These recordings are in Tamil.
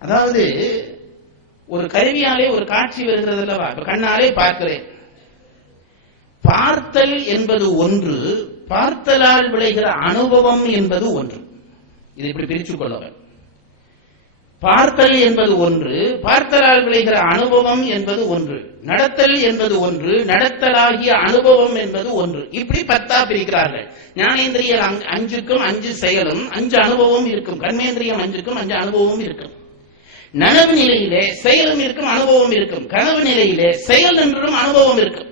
அதாவது ஒரு கருவியாலே ஒரு காட்சி வருகிறது அல்லவா, கண்ணாலே பார்க்கிறேன். பார்த்தல் என்பது ஒன்று, பார்த்தலால் விளைகிற அனுபவம் என்பது ஒன்று. இதை இப்படி பிரித்துக் கொள்ளவர். பார்த்தல் என்பது ஒன்று, பார்த்தலால் விளைகிற அனுபவம் என்பது ஒன்று, நடத்தல் என்பது ஒன்று, நடத்தலாகிய அனுபவம் என்பது ஒன்று. இப்படி 10 பிரிக்கிறார்கள். ஞானேந்திரிய 5க்கும் 5 செயலும் 5 அனுபவம் இருக்கும். கர்மேந்திரியம் 5க்கும் 5 அனுபவம் இருக்கும். நனவு நிலையிலே செயலும் இருக்கும், அனுபவம் இருக்கும். கனவு நிலையிலே செயல் என்றும் அனுபவம் இருக்கும்.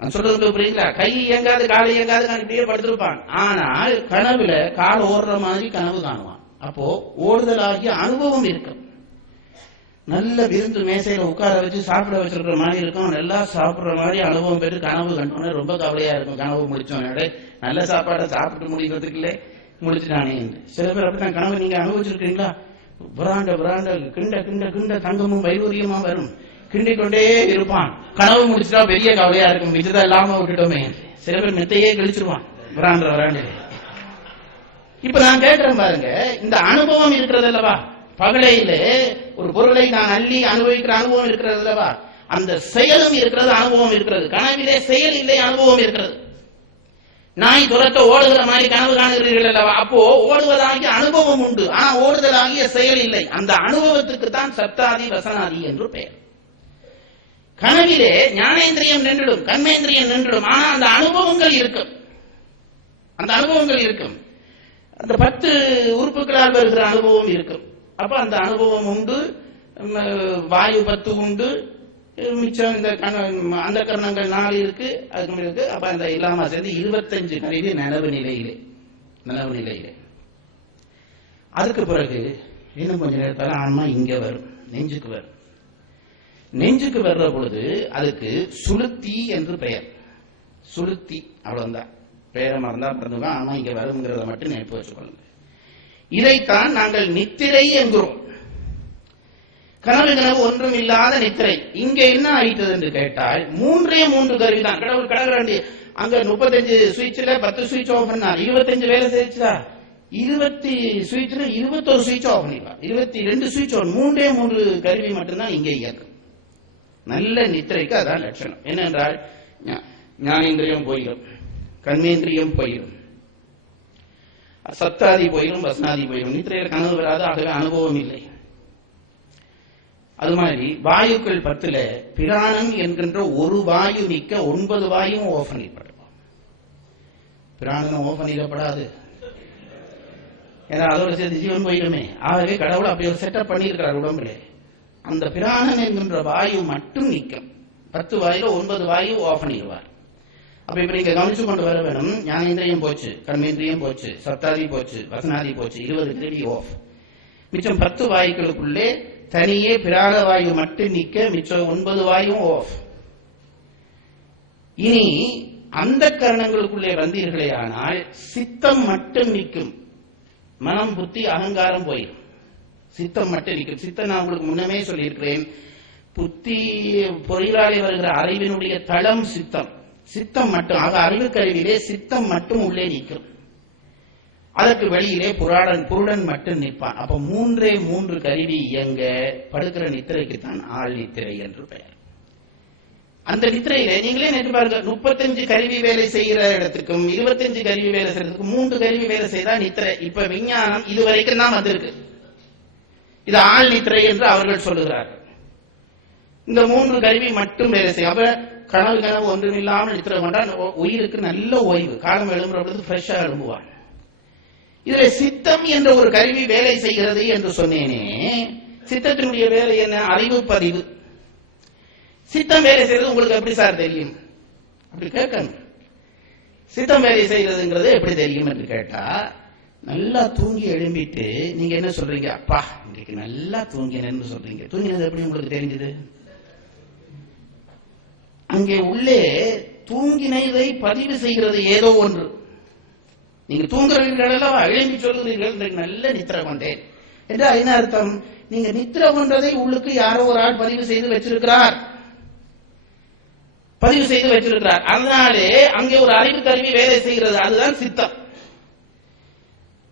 நான் சொல்றது புரியுங்களா? கை இயங்காது காலை இயங்காது இப்படியே படுத்திருப்பான். ஆனால் கனவுல கால் ஓடுற மாதிரி கனவு காணுவான். அப்போ ஓடுதலாகிய அனுபவம் இருக்கும். நல்ல விருந்து மேசையில உட்கார வச்சு சாப்பிட வச்சிருக்கிற மாதிரி இருக்கும். நல்லா சாப்பிடுற மாதிரி அனுபவம் பெற்று கனவு கண்டோன்னே ரொம்ப கவலையா இருக்கும். கனவு முடிச்சோன்னே நல்ல சாப்பாடை சாப்பிட்டு முடிக்கிறதுக்குள்ளே முடிச்சுட்டானே. சில பேர் அப்படித்தான் கனவு நீங்க அனுபவிச்சிருக்கீங்களா? புராண்ட புராண்ட கிண்ட கிண்ட கிண்ட தங்கமும் வைரூரியமா வரும், கிண்டிக் கொண்டே இருப்பான். கனவு முடிச்சுட்டா பெரிய கவலையா இருக்கும், மிச்சத்தை இல்லாம விட்டுட்டோமே. சில பேர் மெத்தையே கழிச்சிருவான் புராண்ட புராண்ட. இப்ப நான் கேட்கிறேன் பாருங்க, இந்த அனுபவம் இருக்கிறது அல்லவா, பகலையில ஒரு பொருளை நான் அள்ளி அனுபவிக்கிற அனுபவம் இருக்கிறது அல்லவா, அந்த செயலும் இருக்கிறது, அனுபவம் இருக்கிறது. கனவிலே செயல் இல்லை, அனுபவம் இருக்கிறது. நாய் துரத்த ஓடுகிற மாதிரி கனவு காணுகிறீர்கள் அல்லவா, அப்போ ஓடுவதாகிய அனுபவம் உண்டு, ஆனா ஓடுதலாகிய செயல் இல்லை. அந்த அனுபவத்துக்கு தான் சப்தாதி வசனாதி என்று பெயர். கனவிலே ஞானேந்திரியம் நின்றுடும், கர்மேந்திரியம் நின்றுடும், ஆனா அந்த அனுபவங்கள் இருக்கும். அந்த அனுபவங்கள் இருக்கும். அந்த 10 உறுப்புகளால் வருகிற அனுபவம் இருக்கும். அப்ப அந்த அனுபவம் உண்டு. வாயு 10 உண்டு. மிச்சம் இந்த அந்த கரணங்கள் 4 இருக்கு, அதுக்கு இருக்கு. அப்ப அந்த இல்லாம சேர்ந்து 25 கருவி நனவு நிலையிலே. அதுக்கு பிறகு இன்னும் கொஞ்ச நேரத்தால ஆன்மா இங்க வரும், நெஞ்சுக்கு வரும். நெஞ்சுக்கு வர்ற பொழுது அதுக்கு சுளுத்தி என்று பெயர். சுளுத்தி அவ்வளவுதான். பெயரை மறந்தா பிறந்தவங்க, ஆனா இங்க வருங்கிறத மட்டும் நினைப்பு வச்சுக்கொள்ளுங்க. இதைத்தான் நாங்கள் நித்திரை என்கிறோம். கனவு ஒன்றும் இல்லாத நித்திரை. இங்க என்ன ஆயிட்டது என்று கேட்டால் 3 கருவி தான். கடவுள் கடவுள் அங்க 35 சுவிட்ச்ல 10 சுவிட்ச் ஆஃப் பண்ணா 25 வேலை செய்யுச்சா? 20 சுவிட்ச்ல 21 சுவிட்ச் ஆஃப் பண்ணிடுவா. 22 சுவிட்ச் ஆன். 3 கருவி மட்டும்தான் இங்கே இயக்கும். நல்ல நித்திரைக்கு அதான் லட்சணம். என்னென்றால் ஞானேந்திரியம் போயிடும், கர்மேந்திரியம் போயிடும், சப்தாதி போயிடும், வசனாதி போயிடும். நித்திரையில் கனவு வராது, ஆகவே அனுபவம் இல்லை. அது மாதிரி வாயுக்கள் 10ல பிராணன் என்கின்ற ஒரு வாயு நிக்க 9 வாயும் ஓஃப் பண்ணிப்படும். பிராணனும் ஓஃப் பண்ணிடப்படாது, ஏன்னா அதோட சேர்த்து ஜீவன் போயிடுமே. ஆகவே கடவுள் அப்படி ஒரு செட்டப் பண்ணியிருக்கிறார் உடம்புல. அந்த பிராணன் என்கின்ற வாயு மட்டும் நிற்கும். 10 வாயில 9 வாயு ஆஃப் பண்ணிடுவார். அப்ப இப்ப நீங்க கவனிச்சு கொண்டு வர வேணும். ஞானேந்திரியம் போச்சு, கர்மேந்திரியம் போச்சு, சப்தாதி போச்சு, வசனாதி போச்சு, 20 கிரேவி ஆஃப். மிச்சம் 10 வாயுக்களுக்குள்ளே தனியே பிராண வாயு மட்டும் நிக்க, மிச்சம் 9 வாயும் ஆஃப். இனி அந்த கரணங்களுக்குள்ளே வந்தீர்களே ஆனால் சித்தம் மட்டும் நிற்கும். மனம் புத்தி அகங்காரம் போயிடும். சித்தம் மட்டும் நிற்கும். சித்தம் நான் உங்களுக்கு முன்னமே சொல்லியிருக்கிறேன். புத்தி பொறியிலாலே வருகிற அறிவினுடைய தளம் சித்தம். சித்தம் மட்டும், ஆக அறிவு கருவியிலே சித்தம் மட்டும் உள்ளே நிற்கும். அதற்கு வெளியிலே புருடன் மட்டும் நிற்பான். அப்ப 3 கருவி இயங்க படுக்கிற நித்திரைக்குத்தான் ஆள் நித்திரை என்று பெயர். அந்த நித்திரையில நீங்களே நினைத்து பாருங்க, 35 கருவி வேலை செய்கிற இடத்துக்கும் 25 கருவி வேலை செய்யறதுக்கும் 3 கருவி வேலை செய்தா நித்திரை. இப்ப விஞ்ஞானம் இதுவரைக்கும் தான் வந்திருக்கு. இது ஆள் நித்திரை என்று அவர்கள் சொல்லுகிறார்கள். இந்த 3 கருவி மட்டும் வேலை செய்யும். அப்ப கனவு ஒன்றும் இல்லாமல் நித்திரை கொண்டால் உயிருக்கு நல்ல ஓய்வு. காலம் எழும்புற பொழுது ஃப்ரெஷ்ஷா எழும்புவான். இதுல சித்தம் என்ற ஒரு கருவி வேலை செய்கிறது என்று சொன்னேனே. சித்தத்தினுடைய வேலை என்ன? அறிவு பதிவு. சித்தம் வேலை செய்யறது உங்களுக்கு எப்படி சார் தெரியும்? அப்படி கேட்கணும். சித்தம் வேலை செய்யறதுங்கிறது எப்படி தெரியும் என்று கேட்டா, நல்லா தூங்கி எழும்பிட்டு நீங்க என்ன சொல்றீங்க? அப்பா இன்னைக்கு நல்லா தூங்கினேன்னு சொல்றீங்க. தூங்கினது எப்படி உங்களுக்கு தெரிஞ்சது? அங்கே உள்ளே தூங்கினதை பதிவு செய்கிறது ஏதோ ஒன்று. நீங்க தூங்குறீர்கள் அல்லவா, எழும்பி சொல்லுகிறீர்கள் நல்ல நித்திரை கொண்டேன் என்றால் என்ன அர்த்தம்? நீங்க நித்திரை கொண்டதை உள்ளுக்கு யாரோ ஒரு ஆள் பதிவு செய்து வச்சிருக்கிறார். அதனாலே அங்கே ஒரு அறிவு கருவி வேலை செய்கிறது. அதுதான் சித்தம்.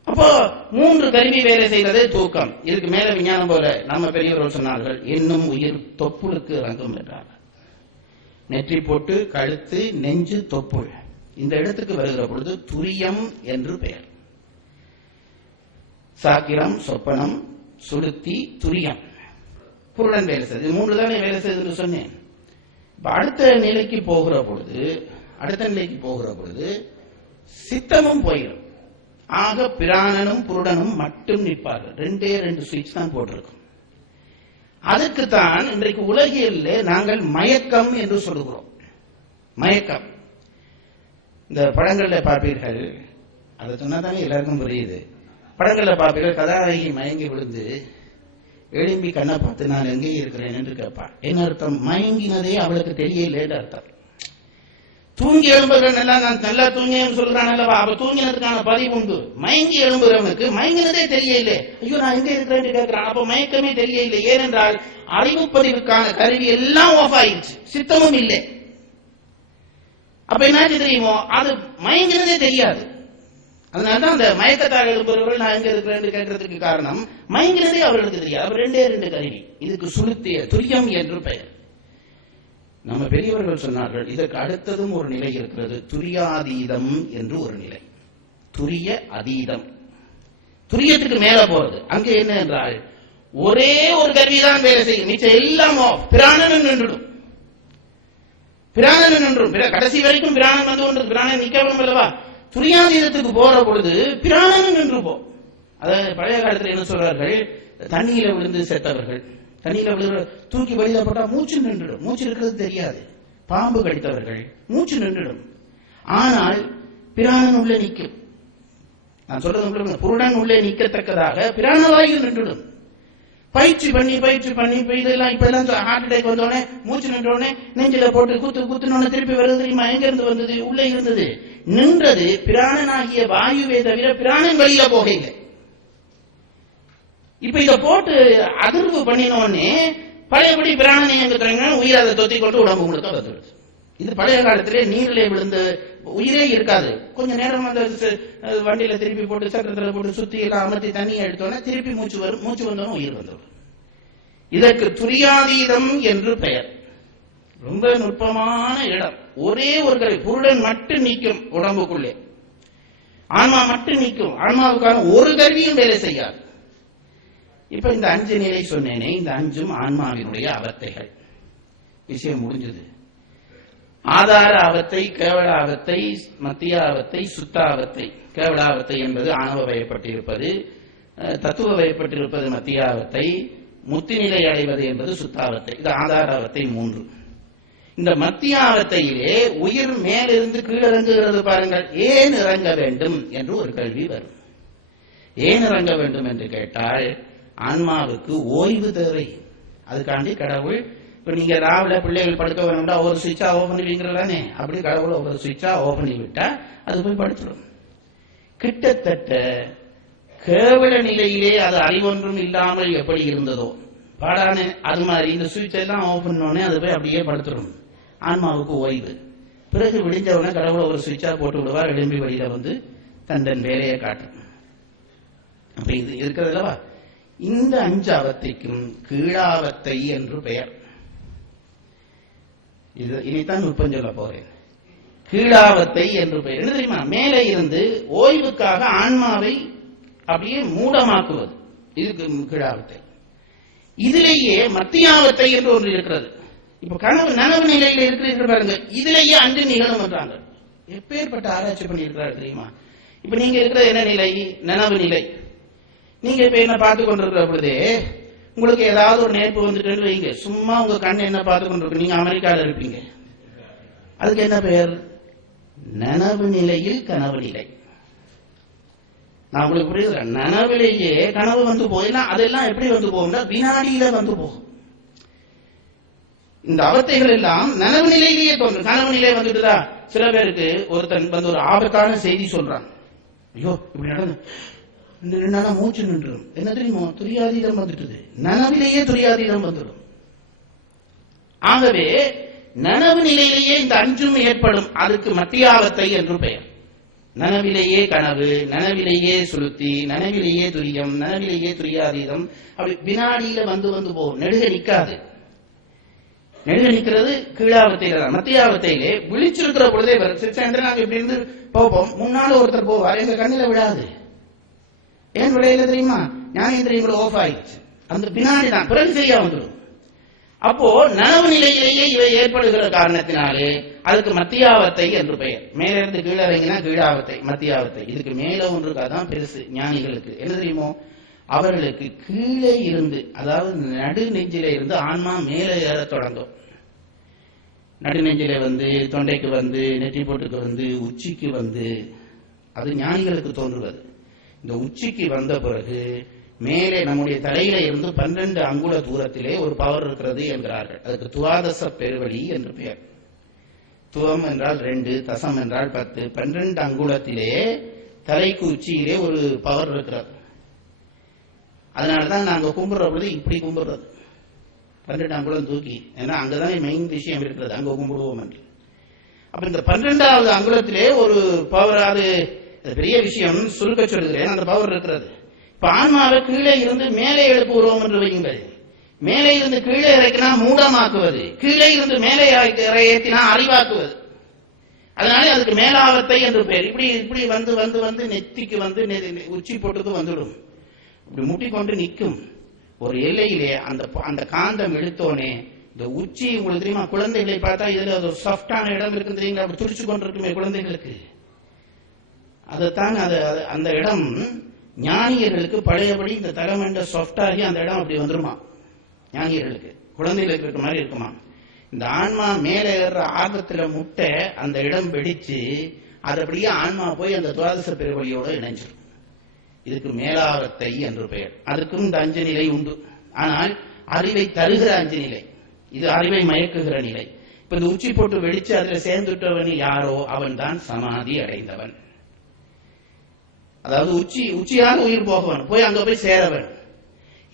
அப்ப அப்போ 3 கருவி வேலை செய்யறதே தூக்கம். இதுக்கு மேல விஞ்ஞானம் போல நம்ம பெரியவர்கள் சொன்னார்கள், இன்னும் உயிர் தொப்புளுக்கு இறங்கும் என்றார்கள். நெற்றி போட்டு கழுத்து நெஞ்சு தொப்புள் இந்த இடத்துக்கு வருகிற பொழுது துரியம் என்று பெயர். சாக்கிரம், சொப்பனம், சுளுத்தி, துரியம், புருடன் வேலை செய்து 3 தானே வேலை செய்து சொன்னேன். அடுத்த நிலைக்கு போகிற பொழுது சித்தமும் போயிடும். ஆக பிராணனும் புருடனும் மட்டும் நிற்பார்கள். 2 சுவிட்ச் தான் போட்டிருக்கும். அதுக்குத்தான் இன்றைக்கு உலகியல்ல நாங்கள் மயக்கம் என்று சொல்லுகிறோம். மயக்கம் இந்த படங்கள்ல பார்ப்பீர்கள், அதை சொன்னாதானே எல்லாருக்கும் புரியுது. படங்கள்ல பார்ப்பீர்கள், கதாநாயகி மயங்கி விழுந்து எழும்பி கண்ணை பார்த்து நான் எங்கே இருக்கிறேன் என்று கேட்பாள். என்ன அர்த்தம்? மயங்கினதே அவளுக்கு தெரியலேன்னு அர்த்தம். தூங்கி எழும்புறவன் எல்லாம் நான் நல்லா தூங்கினு சொல்றான் அல்லவா, அவ தூங்கினதுக்கான பதிவு உண்டு. மயங்கி எழும்புறவனுக்கு மயங்கினதே தெரியல, ஐயோ நான் எங்க இருக்கிறேன் கேட்கிறான். அப்ப மயக்கமே தெரியல. ஏனென்றால் அறிவு பதிவுக்கான கருவி எல்லாம் ஆஃப் ஆயிடுச்சு, சித்தமும் இல்லை. அப்ப என்ன தெரியுமோ, அது மயங்கினதே தெரியாது. அதனாலதான் அந்த மயக்கத்தால் எழுப்புறவர்கள் நான் எங்க இருக்கிறேன் கேட்கறதுக்கு காரணம், மயங்கினதே அவர்களுக்கு தெரியாது. அப்ப 2 கருவி. இதுக்கு சுளுத்திய துரியம் என்று பெயர். நம்ம பெரியவர்கள் சொன்னார்கள், இதற்கு அடுத்ததும் ஒரு நிலை இருக்கிறது, துரியாதீதம் என்று ஒரு நிலை. துரிய அதீதம், துரியத்துக்கு மேல போறது. அங்கே என்ன என்றால் ஒரே ஒரு கருவிதான் வேலை செய்யும், மிச்சம் எல்லாம் பிராணன் நின்றுடும். பிராணன் நின்றும் கடைசி வரைக்கும் பிராணன் வந்து ஒன்று, பிராணன் நிக்கணும் அல்லவா. துரியாதீதத்துக்கு போற பொழுது பிராணன் நின்று போ. அதாவது பழைய காலத்தில் என்ன சொல்றார்கள், தண்ணியில விழுந்து செத்தவர்கள், தண்ணியில விழுந்து தூக்கி வெளியில போட்டா மூச்சு நின்றுடும். மூச்சு இருக்கிறது தெரியாது. பாம்பு கடித்தவர்கள் மூச்சு நின்றுடும். ஆனால் பிராணன் உள்ளே நிற்கும். நான் சொல்றது புருடன் உள்ளே நிற்கத்தக்கதாக பிராணவாயு நின்றுடும். பயிற்சி பண்ணி இதெல்லாம் இப்ப எல்லாம் ஹார்ட் அட்டாக் வந்தோடனே மூச்சு நின்றோடனே நெஞ்சில போட்டு குத்துனோட திருப்பி வருது தெரியுமா? எங்க இருந்து வந்தது? உள்ளே இருந்தது. நின்றது பிராணனாகிய வாயுவே தவிர பிராணன் வெளியில போகல. இப்ப இத போட்டு அதிர்வு பண்ணினோடனே பழையபடி பிராணனை எங்க உயிர் அதை தொத்தி கொண்டு உடம்பு முழுக்க வந்துடுது. இது பழைய காலத்திலே நீரிலே விழுந்து உயிரே இருக்காது. கொஞ்ச நேரம் அந்த வண்டியில திருப்பி போட்டு சக்கரத்துல போட்டு சுத்தி எல்லாம் அமர்த்தி தண்ணியை எடுத்தோன்னே திருப்பி மூச்சு வரும். மூச்சு வந்தோன்னு உயிர் வந்துடும். இதற்கு துரியாதீதம் என்று பெயர். ரொம்ப நுட்பமான இடம். ஒரே ஒரு கருவி, புருடன் மட்டும் நீக்கும் உடம்புக்குள்ளே, ஆன்மா மட்டும் நீக்கும். ஆன்மாவுக்கான ஒரு கருவியும் வேலை செய்யாது. இப்ப இந்த 5 நிலை சொன்னேனே, இந்த 5ம் ஆன்மாவினுடைய அவத்தைகள். விஷயம் முடிஞ்சது. ஆதார அவத்தை, கேவலாவத்தை, மத்தியாவத்தை, சுத்தாவத்தை. கேவலாவத்தை என்பது ஆணவ வயப்பட்டிருப்பது, தத்துவ வயப்பட்டிருப்பது மத்தியாவத்தை, முத்தி நிலை அடைவது என்பது சுத்தாவத்தை. இது ஆதாராவத்தை 3. இந்த மத்தியாவத்தையிலே உயிர் மேலிருந்து கீழிறங்குகிறது பாருங்கள். ஏன் இறங்க வேண்டும் என்று ஒரு கேள்வி வரும். ஏன் இறங்க வேண்டும் என்று கேட்டால், ஆன்மாவுக்கு ஓய்வு தேவை. அதுக்காண்டி கடவுள், இப்ப நீங்க ராவில பிள்ளைகள் படுக்க வேணும்னா ஒரு சுவிட்சா ஓபன் பண்ணுவீங்களானே, அப்படி கடவுளை ஒரு சுவிட்சா ஓபன் பண்ணி விட்டா அது போய் படுத்துடும். கிட்டத்தட்ட கேவல நிலையிலே அது அறிவொன்றும் இல்லாமல் எப்படி இருந்ததோ பாடான அது மாதிரி இந்த சுவிட்ச் எல்லாம் ஓபன் பண்ணோடனே அது போய் அப்படியே படுத்துடும். ஆன்மாவுக்கு ஓய்வு. பிறகு விடிஞ்சவன கடவுளை ஒரு சுவிட்சா போட்டு விடுவார். எழும்பி வெளியில வந்து தன் வேலையை காட்டும். அப்ப இது இருக்கிறதுலவா. இந்த 5 அவத்தைக்கும் கீழாவத்தை என்று பெயர். இது இனித்தான் நுட்பம் சொல்ல போறேன். கீழாவத்தை என்று பெயர். என்ன தெரியுமா? மேலே இருந்து ஓய்வுக்காக ஆன்மாவை அப்படியே மூடமாக்குவது, இதுக்கு கீழாவத்தை. இதிலேயே மத்தியாவத்தை என்று ஒன்று இருக்கிறது. இப்ப நனவு நிலையில இருக்கிறீர்கள் பாருங்க, இதிலேயே 5 நிகழும் என்றாங்க. எப்பேற்பட்ட ஆராய்ச்சி பண்ணியிருக்கிறார் தெரியுமா? இப்ப நீங்க இருக்கிறது என்ன நிலை? நனவு நிலை. நீங்க இப்ப என்ன பார்த்து கொண்டிருக்கிற பொழுதே உங்களுக்கு ஏதாவது ஒரு நேர்ப்பு வந்துட்டு வைங்க, சும்மா உங்க கண் என்ன பார்த்து கொண்டிருக்கு. நீங்க அமெரிக்காவில் இருப்பீங்க. அதுக்கு என்ன பெயர்? நனவு நிலையில் கனவு நிலை. நான் உங்களுக்கு புரியுது. நனவிலேயே கனவு வந்து போயினா அதெல்லாம் எப்படி வந்து போகும்னா வினாடியில வந்து போகும். இந்த அவத்தைகள் எல்லாம் நனவு நிலையிலேயே தோன்றும். கனவு நிலை வந்துட்டுதா, சில பேருக்கு ஒருத்தன் வந்து ஒரு ஆபத்தான செய்தி சொல்றான். ஐயோ இப்படி நடந்து மூச்சு நின்றுடும். என்ன தெரியுமோ? துரியாதீதம் வந்துட்டு. நனவிலேயே துரியாதீதம் வந்துடும். ஆகவே நனவு நிலையிலேயே இந்த 5ம் ஏற்படும். அதுக்கு மத்தியாவத்தை என்று பெயர். நனவிலேயே கனவு, நனவிலேயே சுளுத்தி, நனவிலேயே துரியம், நனவிலேயே துரியாதீதம். அப்படி வினாடியில வந்து வந்து போகும், நெடுக நிக்காது. நெடுக நிக்கிறது கீழாவத்தையில தான். மத்தியாவத்தையிலே விழிச்சிருக்கிற பொழுதே வரும். சிக்ஸ் நாங்க இப்படி இருந்து போவோம், முன்னால ஒருத்தர் போவார், எங்க கண்ணில விடாது. ஏன் விளையில தெரியுமா? ஞானேந்திரியங்கள் ஆஃப் ஆயிடுச்சு. அந்த வினாடி தான், பிறகு சரியா வந்துடும். அப்போ நனவு நிலையிலேயே இவை ஏற்படுகிற காரணத்தினாலே அதுக்கு மத்தியாவத்தை என்று பெயர். மேல இருந்து கீழே இறங்கினா கீழாவத்தை, மத்தியாவத்தை. இதுக்கு மேல ஒன்று இருக்காதான் பெருசு. ஞானிகளுக்கு என்ன தெரியுமோ, அவர்களுக்கு கீழே இருந்து, அதாவது நடு நெஞ்சில இருந்து ஆன்மா மேலே ஏற தொடங்கும். நடு நெஞ்சில வந்து, தொண்டைக்கு வந்து, நெற்றி போட்டுக்கு வந்து, உச்சிக்கு வந்து, அது ஞானிகளுக்கு தோன்றுவது. இந்த உச்சிக்கு வந்த பிறகு மேலே நம்முடைய தலையில இருந்து 12 அங்குல தூரத்திலே ஒரு பவர் இருக்கிறது என்கிறார்கள். அதுக்கு துவாதச பெருவழி என்று பெயர். துவம் என்றால் 2, தசம் என்றால் 10. 12 அங்குலத்திலே தலைக்கு உச்சியிலே ஒரு பவர் இருக்கிறது. அதனாலதான் நாங்க கும்பிடுற பொழுது இப்படி கும்பிடுறது, 12 அங்குலம் தூக்கி. ஏன்னா அங்கதான் மெயின் விஷயம் இருக்கிறது, அங்க கும்பிடுவோம் என்று. அப்ப இந்த 12வது அங்குலத்திலே ஒரு பவர், அது பெரிய விஷயம், சுருக்க சொல்கிறேன். அந்த பவர் இருக்கிறது. இப்ப ஆன்மாவை கீழே இருந்து மேலே எழுப்புகிறோம் என்று வையுங்கள். மேலே இருந்து கீழே இறக்கினா மூடமாக்குவது, கீழே இருந்து மேலே ஏற்றினா அறிவாக்குவது. அதனால அதுக்கு மேலாவத்தை என்று பெயர். இப்படி இப்படி வந்து வந்து வந்து நெத்திக்கு வந்து உச்சி போட்டுக்கு வந்துடும். இப்படி முட்டிக்கொண்டு நிற்கும் ஒரு எல்லையிலே. அந்த காந்தம் இழுத்தோனே இந்த உச்சி, உங்களுக்கு தெரியுமா, குழந்தைகளை பார்த்தா இதுல ஒரு சாஃப்டான இடம் இருக்கு தெரியுங்களா, அப்படி துடிச்சு கொண்டிருக்குமே குழந்தைகளுக்கு. அதைத்தான் அந்த இடம் ஞானியர்களுக்கு பழையபடி இந்த தலைமண்ட சாஃப்டாகி அந்த இடம் அப்படி வந்துருமா. ஞானியர்களுக்கு குழந்தைகளுக்கு இருக்க மாதிரி இருக்குமா. இந்த ஆன்மா மேலே ஏற ஆர்வத்துல முட்டை அந்த இடம் வெடிச்சு அது அப்படியே ஆன்மா போய் அந்த துவாதச பெருவழியோட இணைஞ்சிடும். இதுக்கு மேலாவத்தை என்று பெயர். அதுக்கும் இந்த 5 நிலை உண்டு. ஆனால் அறிவை தருகிற 5 நிலை, இது அறிவை மயக்குகிற நிலை. இப்ப இந்த உச்சி போட்டு வெடிச்சு அதுல சேர்ந்துட்டவன் யாரோ அவன் தான் சமாதி அடைந்தவன். அதாவது உச்சியான உயிர் போகவன், போய் அங்க போய் சேரவன்.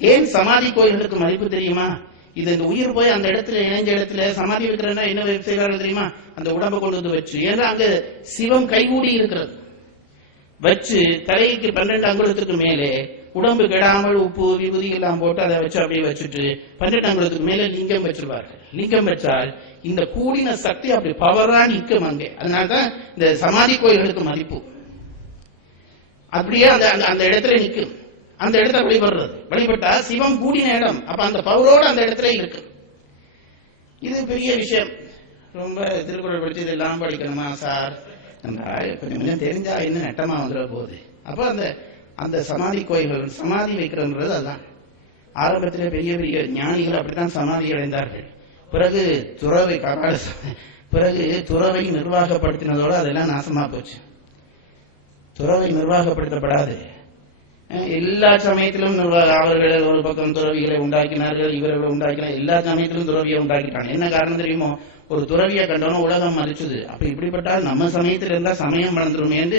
ஏன் சமாதி கோயில்களுக்கு மதிப்பு தெரியுமா? இது இந்த உயிர் போய் அந்த இடத்துல இணைஞ்ச இடத்துல சமாதி வைக்கிறேன்னா என்ன செய்வார்கள் தெரியுமா? அந்த உடம்பை கொண்டு வந்து வச்சு, ஏன்னா அங்க சிவம் கைகூடி இருக்கிறது, வச்சு தலைக்கு 12 அங்குலத்துக்கு மேலே உடம்பு கெடாமல் உப்பு விபூதி எல்லாம் போட்டு அதை வச்சு அப்படியே வச்சுட்டு 12 அங்குலத்துக்கு மேலே லிங்கம் வச்சிருவார்கள். லிங்கம் வச்சால் இந்த கூடின சக்தி அப்படி பவரா நிற்கும் அங்கே. அதனால்தான் இந்த சமாதி கோயில்களுக்கு மதிப்பு. அப்படியே அந்த இடத்துல நிற்கும். அந்த இடத்துல வழிபடுறது, வழிபட்டா சிவம் கூடின இடம். அப்ப அந்த பவரோட அந்த இடத்துல இருக்கு. இது பெரிய விஷயம். ரொம்ப திருக்குறள் படிச்சு இதெல்லாம் படிக்கணுமா சார்? கொஞ்சம் தெரிஞ்சா இன்னும் நட்டமா வந்துட போகுது. அப்ப அந்த சமாதி கோயில்கள், சமாதி வைக்கிறன்றது அதுதான். ஆரம்பத்திலே பெரிய பெரிய ஞானிகள் அப்படித்தான் சமாதி அடைந்தார்கள். பிறகு துறவை நிர்வாகப்படுத்தினதோட அதெல்லாம் நாசமா போச்சு. துறவை நிர்வாகப்படுத்தப்படாது. எல்லா சமயத்திலும் அவர்கள் ஒரு பக்கம் துறவிகளை உண்டாக்கினார்கள், இவர்களை உண்டாக்கினார். எல்லா சமயத்திலும் துறவியை உண்டாக்கிட்டாங்க. என்ன காரணம் தெரியுமோ? ஒரு துறவியை கண்டோம் உலகம் மதிச்சுது. அப்ப இப்படிப்பட்டால் நம்ம சமயத்தில் இருந்தா சமயம் வளர்ந்துருமே என்று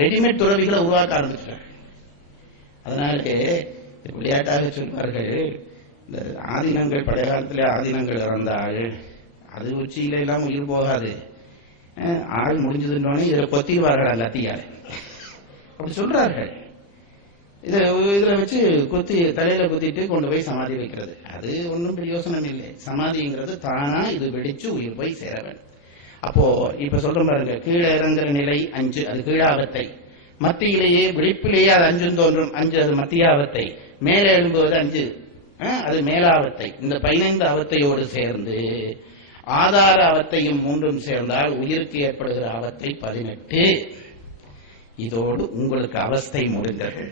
ரெடிமேட் துறவிகளை உருவாக்க ஆரம்பிச்சிட்டாங்க. அதனாலே விளையாட்டாக சொல்வார்கள், இந்த ஆதீனங்கள், பழைய காலத்திலே ஆதீனங்கள் இறந்தாள், அது உச்சியில எல்லாம் உயிர் போகாது, ஆள் முடிஞ்சதுன்னோடனே இதில் கொத்திடுவார்கள் லத்தியால, அப்படி சொல்றார்கள். இதுல வச்சு தலையில குத்திட்டு கொண்டு போய் சமாதி வைக்கிறது, அது ஒன்றும் பிரயோசனம் இல்லை. சமாதிங்கிறது தானா இது வெடிச்சு உயிர் போய் சேரவன். அப்போ இப்ப சொல்ற பாருங்க, கீழே இறங்குற நிலை 5, அது கீழாவத்தை. மத்தியிலேயே விழிப்பிலேயே அது 5 தோன்றும், 5 அது மத்தியாவத்தை. மேலே எழும்புவது 5, அது மேலாவத்தை. இந்த 15 அவத்தையோடு சேர்ந்து ஆதார அவத்தையும் 3 சேர்ந்தால் உயிருக்கு ஏற்படுகிற அவத்தை 18. இதோடு உங்களுக்கு அவஸ்தை முடிந்தது.